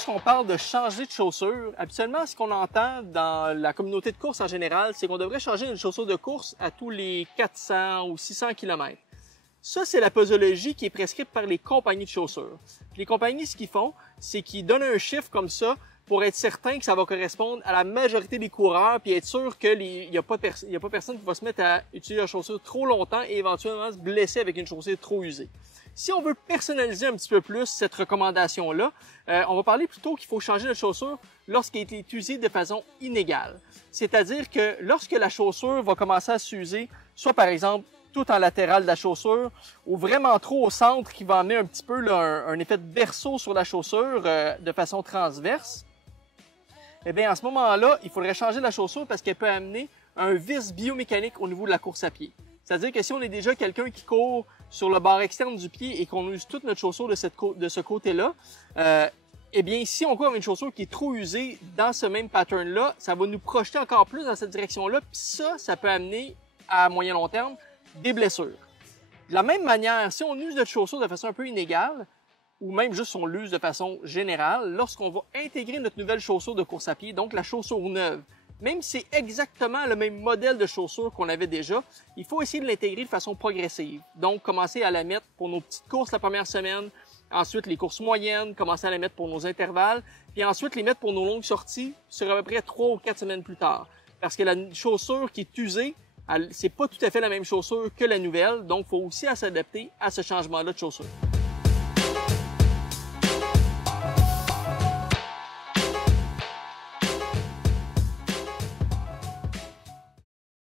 lorsqu'on parle de changer de chaussures, habituellement, ce qu'on entend dans la communauté de course en général, c'est qu'on devrait changer une chaussure de course à tous les 400 ou 600 km. Ça, c'est la posologie qui est prescrite par les compagnies de chaussures. Puis les compagnies, ce qu'ils font, c'est qu'ils donnent un chiffre comme ça pour être certain que ça va correspondre à la majorité des coureurs, puis être sûr qu'il n'y a pas personne qui va se mettre à utiliser la chaussure trop longtemps et éventuellement se blesser avec une chaussure trop usée. Si on veut personnaliser un petit peu plus cette recommandation-là, on va parler plutôt qu'il faut changer de chaussure lorsqu'elle est utilisée de façon inégale. C'est-à-dire que lorsque la chaussure va commencer à s'user, soit par exemple tout en latéral de la chaussure, ou vraiment trop au centre qui va amener un petit peu là, un effet de berceau sur la chaussure de façon transverse, eh bien, à ce moment-là, il faudrait changer la chaussure parce qu'elle peut amener un vice biomécanique au niveau de la course à pied. C'est-à-dire que si on est déjà quelqu'un qui court sur le bord externe du pied et qu'on use toute notre chaussure de ce côté-là, eh bien, si on court avec une chaussure qui est trop usée dans ce même pattern-là, ça va nous projeter encore plus dans cette direction-là, puis ça peut amener, à moyen long terme, des blessures. De la même manière, si on use notre chaussure de façon un peu inégale, ou même juste on l'use de façon générale, lorsqu'on va intégrer notre nouvelle chaussure de course à pied, donc la chaussure neuve, même si c'est exactement le même modèle de chaussure qu'on avait déjà, il faut essayer de l'intégrer de façon progressive. Donc, commencer à la mettre pour nos petites courses la première semaine, ensuite les courses moyennes, commencer à la mettre pour nos intervalles, puis ensuite les mettre pour nos longues sorties sur à peu près 3 ou 4 semaines plus tard. Parce que la chaussure qui est usée, c'est pas tout à fait la même chaussure que la nouvelle, donc il faut aussi s'adapter à ce changement-là de chaussure.